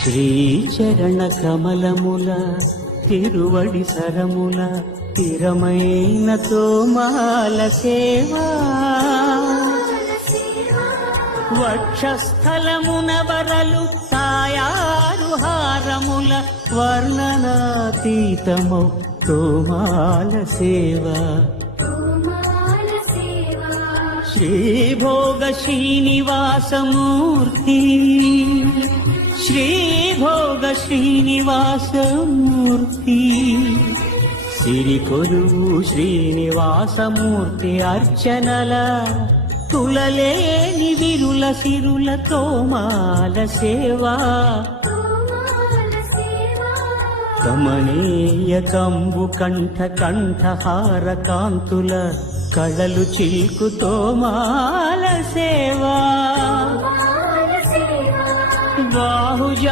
శ్రీచరణ కమలముల తిరువడి సరముల తిరమైన తోమాల సేవా వక్షస్థలమున వరలు తాయారు హారముల వర్ణనాతీతమౌ తోమాల సేవా శ్రీభోగ శ్రీనివాసమూర్తి శ్రీభోగ శ్రీనివాసమూర్తి సిరికొలువు శ్రీనివాసమూర్తి అర్చనల తులలేని విరుల సిరుల తోమాల సేవా కమనీయ కంబు కంఠ కంఠహార కాంతుల కళలు చిల్కు తోమాల సేవా బాహుజ